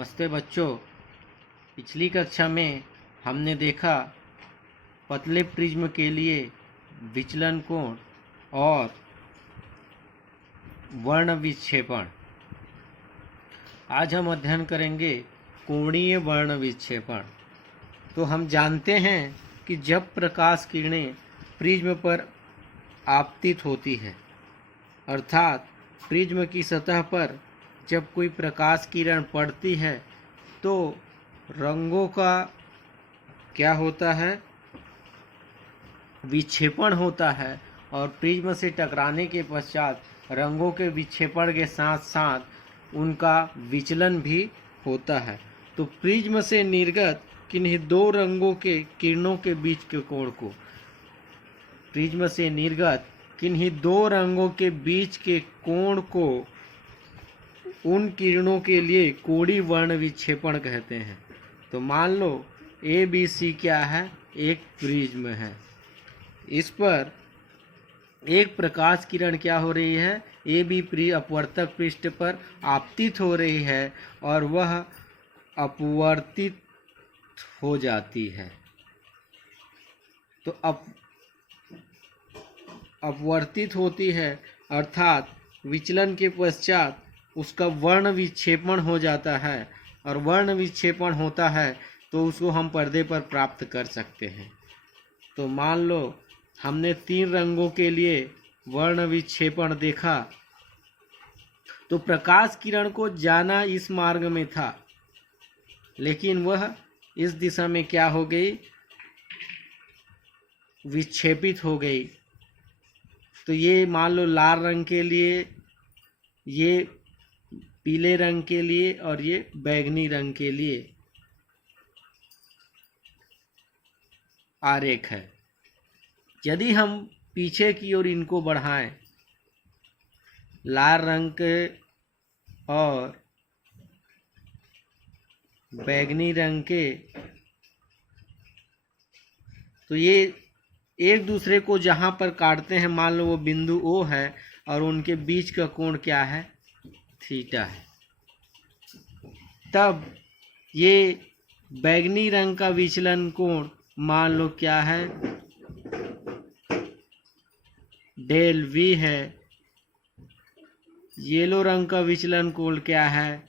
नमस्ते बच्चों। पिछली कक्षा में हमने देखा पतले प्रिज्म के लिए विचलन कोण और वर्ण विक्षेपण। आज हम अध्ययन करेंगे कोणीय वर्ण विक्षेपण। तो हम जानते हैं कि जब प्रकाश किरणें प्रिज्म पर आपतित होती है, अर्थात प्रिज्म की सतह पर जब कोई प्रकाश किरण पड़ती है तो रंगों का क्या होता है, विक्षेपण होता है। और प्रिज्म से टकराने के पश्चात रंगों के विक्षेपण के साथ साथ उनका विचलन भी होता है। तो प्रिज्म से निर्गत किन्हीं दो रंगों के किरणों के बीच के कोण को, प्रिज्म से निर्गत किन्हीं दो रंगों के बीच के कोण को उन किरणों के लिए कोणीय वर्ण विक्षेपण कहते हैं। तो मान लो ABC क्या है, एक प्रिज्म है। इस पर एक प्रकाश किरण क्या हो रही है, AB अपवर्तक पृष्ठ पर आपतित हो रही है और वह अपवर्तित हो जाती है। तो अपवर्तित होती है अर्थात विचलन के पश्चात उसका वर्ण विक्षेपण हो जाता है, और वर्ण विक्षेपण होता है तो उसको हम पर्दे पर प्राप्त कर सकते हैं। तो मान लो हमने 3 रंगों के लिए वर्ण विक्षेपण देखा। तो प्रकाश किरण को जाना इस मार्ग में था, लेकिन वह इस दिशा में क्या हो गई, विक्षेपित हो गई। तो ये मान लो लाल रंग के लिए, ये पीले रंग के लिए और ये बैंगनी रंग के लिए आरेख है। यदि हम पीछे की ओर इनको बढ़ाएं, लाल रंग के और बैंगनी रंग के, तो ये एक दूसरे को जहां पर काटते हैं, मान लो वो बिंदु O है और उनके बीच का कोण क्या है, थीटा है। तब ये बैंगनी रंग का विचलन कोण मान लो क्या है, डेल V है। येलो रंग का विचलन कोण क्या है,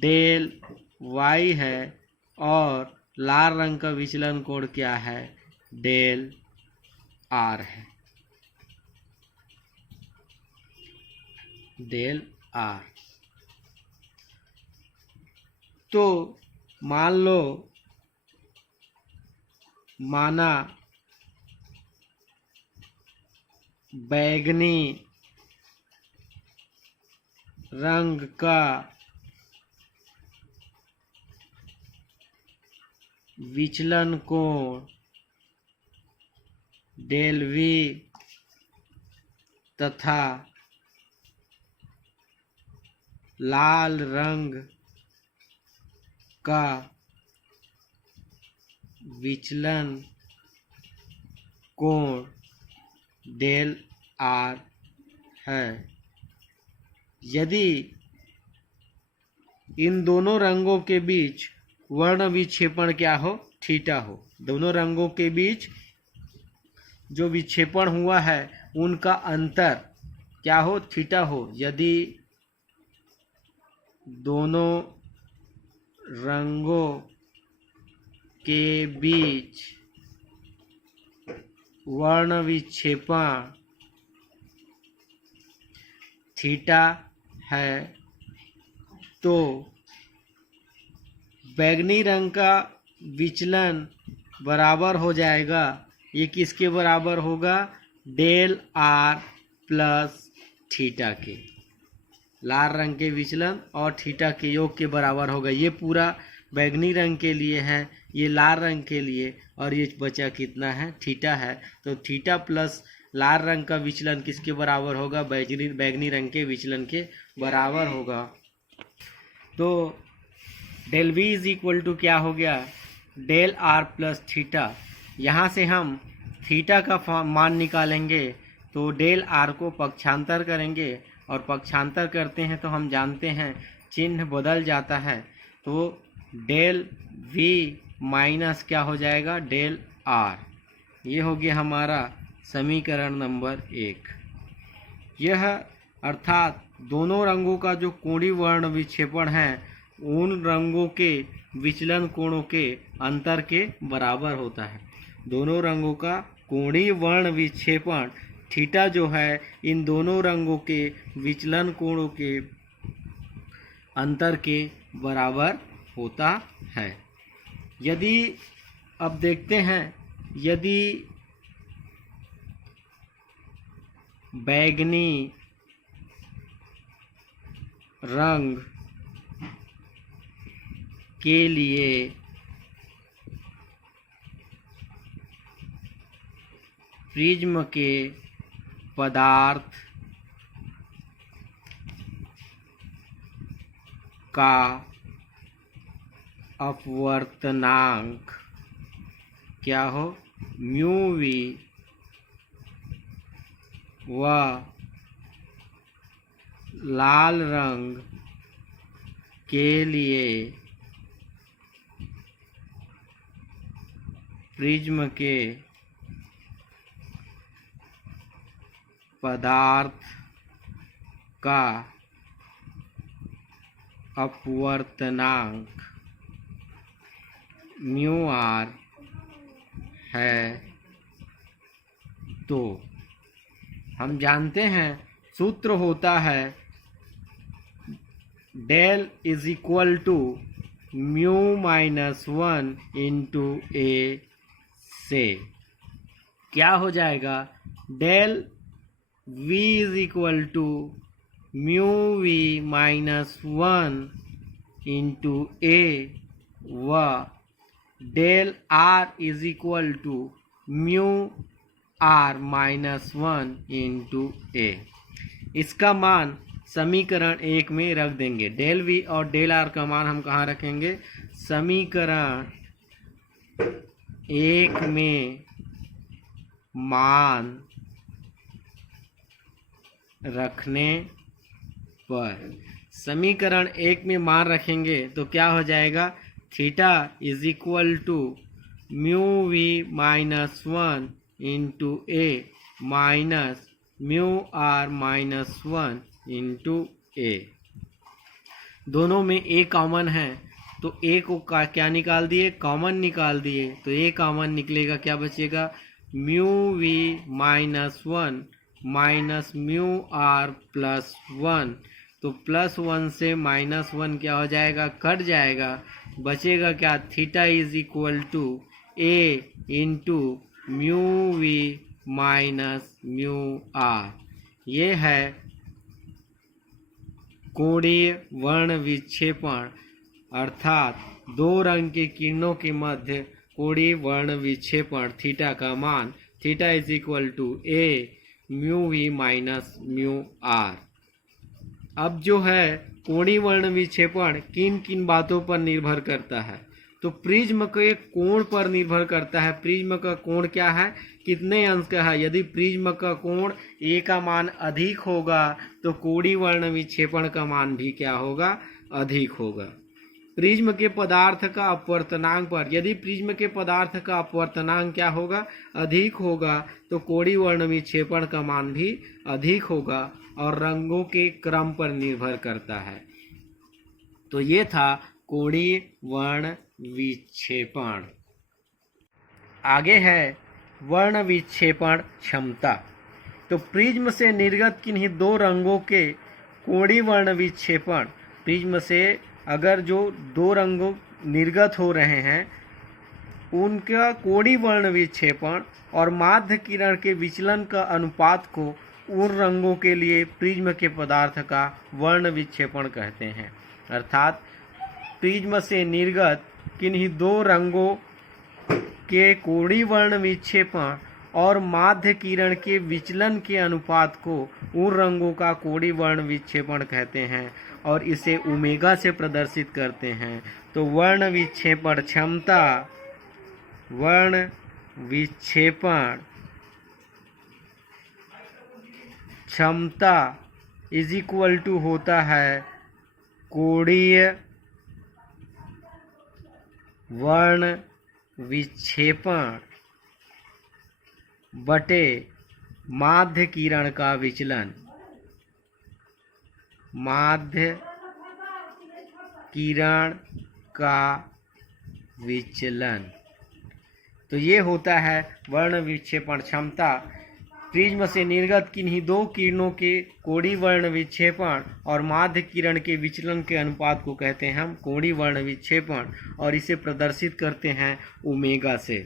डेल Y है। और लाल रंग का विचलन कोण क्या है, डेल R है, डेल R। तो मान लो माना बैंगनी रंग का विचलन कोण डेल V तथा लाल रंग का विचलन कोण डेल R है। यदि इन दोनों रंगों के बीच वर्ण विक्षेपण क्या हो, थीटा हो, दोनों रंगों के बीच जो विक्षेपण हुआ है उनका अंतर क्या हो, थीटा हो। यदि दोनों रंगों के बीच वर्ण विक्षेपण थीटा है तो बैंगनी रंग का विचलन बराबर हो जाएगा, ये किसके बराबर होगा, डेल R प्लस थीटा के। लाल रंग के विचलन और थीटा के योग के बराबर होगा। ये पूरा बैंगनी रंग के लिए है, ये लाल रंग के लिए, और ये बचा कितना है, थीटा है। तो थीटा प्लस लाल रंग का विचलन किसके बराबर होगा, बैंगनी रंग के विचलन के बराबर होगा। तो del V is equal to क्या हो गया, डेल R प्लस थीटा। यहाँ से हम थीटा का मान निकालेंगे तो डेल R को पक्षांतर करेंगे, और पक्षांतर करते हैं तो हम जानते हैं चिन्ह बदल जाता है। तो डेल V माइनस क्या हो जाएगा, डेल R। ये हो गया हमारा समीकरण नंबर 1। यह अर्थात दोनों रंगों का जो कोणीय वर्ण विक्षेपण है उन रंगों के विचलन कोणों के अंतर के बराबर होता है। दोनों रंगों का कोणीय वर्ण विक्षेपण थीटा जो है इन दोनों रंगों के विचलन कोणों के अंतर के बराबर होता है। यदि अब देखते हैं, यदि बैंगनी रंग के लिए प्रिज्म के पदार्थ का अपवर्तनांक क्या हो, म्यू वी, व लाल रंग के लिए प्रिज्म के पदार्थ का अपवर्तनांक म्यू आर है, तो हम जानते हैं सूत्र होता है del is equal to mu minus 1 into A से क्या हो जाएगा, del V is equal to mu we minus 1 into A व del R is equal to mu R minus 1 into A. इसका मान समीकरण 1 में रख देंगे। डेल V और डेल R का मान हम कहाँ रखेंगे, समीकरण 1 में मान रखने पर, समीकरण 1 में मान रखेंगे तो क्या हो जाएगा, theta is equal to mu we minus 1 into A minus mu R minus 1 into A. दोनों में ए कॉमन है तो ए को क्या निकाल दिए, कॉमन निकाल दिए, तो ए कॉमन निकलेगा, क्या बचेगा, mu we minus 1 minus mu are plus 1, तो प्लस 1 से माइनस 1 क्या हो जाएगा, कट जाएगा, बचेगा क्या, theta is equal to a into mu we minus mu r. ये है कोणीय वर्ण विक्षेपण, अर्थात दो रंग के किरणों के मध्य कोणीय वर्ण विक्षेपण थीटा का मान, theta is equal to a mu we minus mu r. अब जो है कोणीय वर्ण विक्षेपण किन किन बातों पर निर्भर करता है, तो प्रिज्म के कोण पर निर्भर करता है। प्रिज्म का कोण क्या है, कितने अंश का है। यदि प्रिज्म का कोण ए का मान अधिक होगा तो कोणीय वर्ण विक्षेपण का मान भी क्या होगा, अधिक होगा। प्रिज्म के पदार्थ का अपवर्तनांक पर, यदि प्रिज्म के पदार्थ का अपवर्तनांक क्या होगा, अधिक होगा, तो कोणीय वर्ण विक्षेपण का मान भी अधिक होगा और रंगों के क्रम पर निर्भर करता है। तो ये था कोणीय वर्ण विक्षेपण। आगे है वर्ण विक्षेपण क्षमता। तो प्रिज्म से निर्गत किन्हीं दो रंगों के कोणीय वर्ण विक्षेपण, प्रिज्म से अगर जो दो रंगों निर्गत हो रहे हैं उनका कोणीय वर्ण विक्षेपण और माध्य किरण के विचलन का अनुपात को उन रंगों के लिए प्रिज्म के पदार्थ का वर्ण विक्षेपण कहते हैं। अर्थात प्रिज्म से निर्गत किन्हीं दो रंगों के कोणीय वर्ण विक्षेपण और माध्य किरण के विचलन के अनुपात को उन रंगों का कोणीय वर्ण विक्षेपण कहते हैं और इसे ओमेगा से प्रदर्शित करते हैं। तो वर्ण विक्षेपण क्षमता, वर्ण विक्षेपण क्षमता इज इक्वल टू होता है कोणीय वर्ण विक्षेपण बटे माध्य किरण का विचलन, माध्य किरण का विचलन। तो ये होता है वर्ण विक्षेपण क्षमता। प्रिज्म से निर्गत किन्हीं दो किरणों के कोणीय वर्ण विक्षेपण और माध्य किरण के विचलन के अनुपात को कहते हैं हम कोणीय वर्ण विक्षेपण, और इसे प्रदर्शित करते हैं ओमेगा से।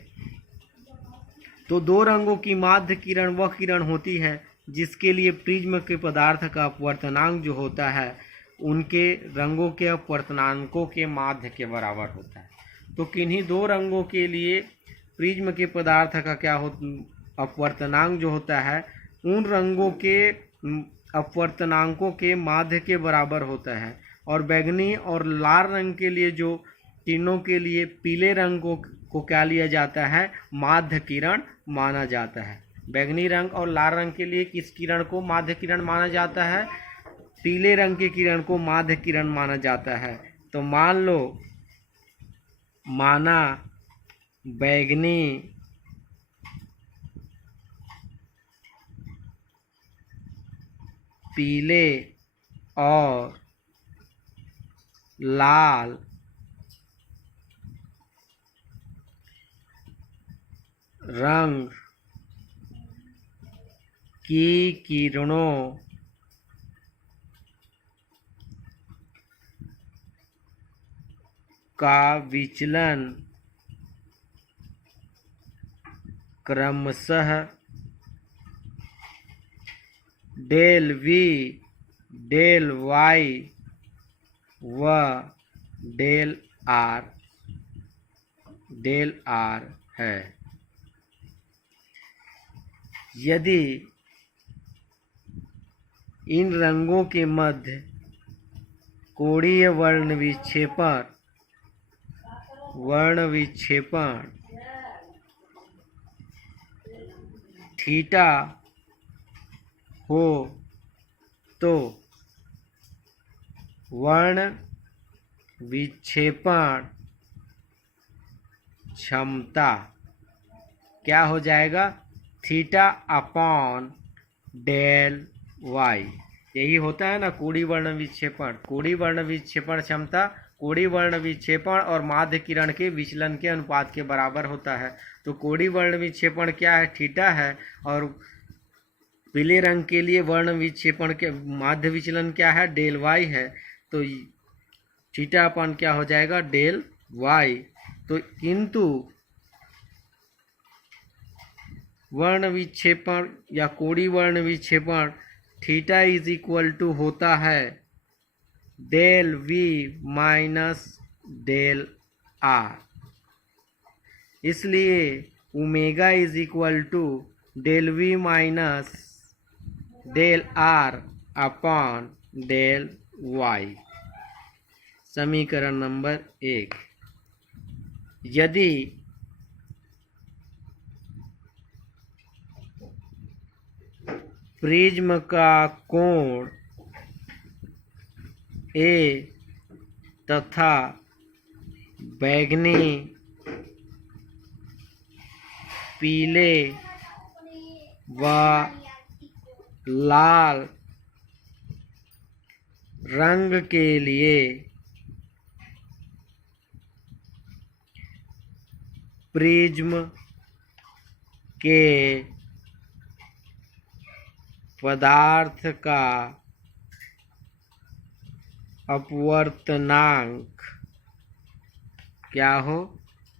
तो दो रंगों की माध्य किरण वह किरण होती है जिसके लिए प्रिज्म के पदार्थ का अपवर्तनांक जो होता है उनके रंगों के अपवर्तनांकों के माध्य के बराबर होता है। तो किन्हीं दो रंगों के लिए प्रिज्म के पदार्थ का क्या अपवर्तनांक जो होता है उन रंगों के अपवर्तनांकों के माध्य के बराबर होता है। और बैंगनी और लाल रंग के लिए जो किरणों के लिए पीले रंग को क्या लिया जाता है, माध्य किरण माना जाता है। बैंगनी रंग और लाल रंग के लिए किस किरण को माध्य किरण माना जाता है, पीले रंग के किरण को माध्य किरण माना जाता है। तो मान लो माना बैंगनी पीले और लाल रंग की किरणों का विचलन क्रमशः डेल वी, डेल वाई व डेल आर है। यदि इन रंगों के मध्य कोणीय वर्ण विक्षेपण थीटा हो तो वर्ण विक्षेपण क्षमता क्या हो जाएगा, थीटा अपॉन डेल वाई। यही होता है ना कोणीय वर्ण विक्षेपण। कोणीय वर्ण विक्षेपण क्षमता कोणीय वर्ण विक्षेपण और माध्य किरण के विचलन के अनुपात के बराबर होता है। तो कोणीय वर्ण विक्षेपण क्या है, थीटा है, और पीले रंग के लिए वर्ण विक्षेपण के माध्य विचलन क्या है, डेल वाई है। तो थीटा अपन क्या हो जाएगा, डेल वाई। तो किंतु वर्ण विक्षेपण या कोणीय वर्ण विक्षेपण थीटा इज इक्वल टू होता है del V minus del R. इसलिए omega is equal to del V minus del R upon del Y. समीकरण नंबर 1। यदि प्रिज्म का कोण ए तथा बैंगनी, पीले व लाल रंग के लिए प्रिज्म के पदार्थ का अपवर्तनांक क्या हो,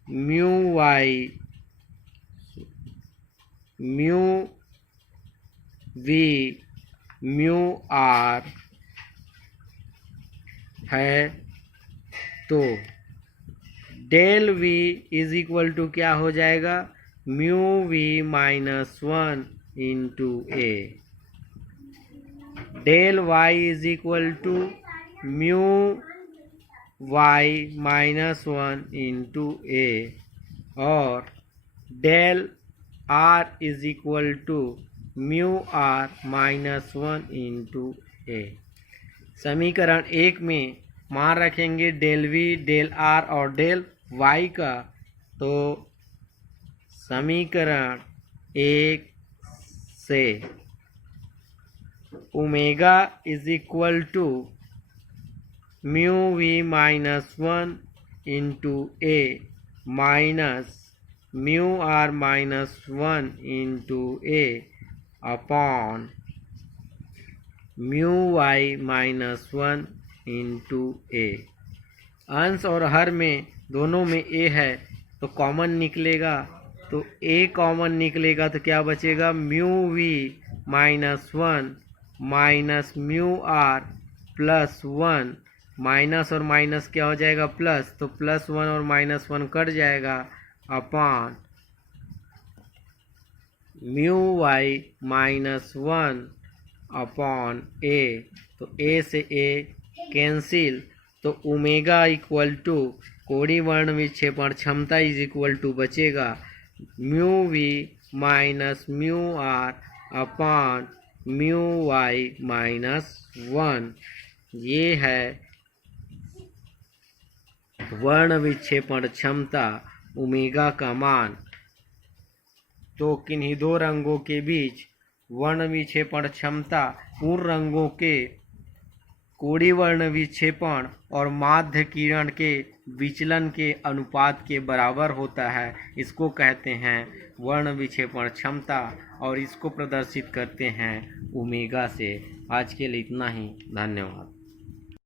mu Y mu V mu R है, तो del V is equal to क्या हो जाएगा, mu we minus 1 into A. Del Y is equal to mu Y minus 1 into A, और del R is equal to mu R minus 1 into A. समीकरण 1 में मान रखेंगे डेल वी, डेल आर और del y का, तो समीकरण 1 से omega is equal to mu we minus 1 into A minus mu R minus 1 into A upon mu Y minus 1 into A. अंश और हर में दोनों में ए है तो कॉमन निकलेगा, तो ए कॉमन निकलेगा तो क्या बचेगा, mu we minus 1 minus mu are plus 1, minus और माइनस क्या हो जाएगा प्लस, तो प्लस 1 और माइनस 1 कट जाएगा upon mu Y minus 1 upon A, तो ए से ए कैंसिल, तो ओमेगा इक्वल टू कोणीय वर्ण विक्षेपण क्षमता इज इक्वल टू बचेगा mu we minus mu R upon mu Y minus 1। ये है वर्ण विक्षेपण क्षमता ओमेगा का मान। तो किन्हीं दो रंगों के बीच वर्ण विक्षेपण क्षमता पूर्ण रंगों के कोणीय वर्ण विक्षेपण और माध्य किरण के विचलन के अनुपात के बराबर होता है। इसको कहते हैं वर्ण विक्षेपण क्षमता और इसको प्रदर्शित करते हैं ओमेगा से। आज के लिए इतना ही, धन्यवाद।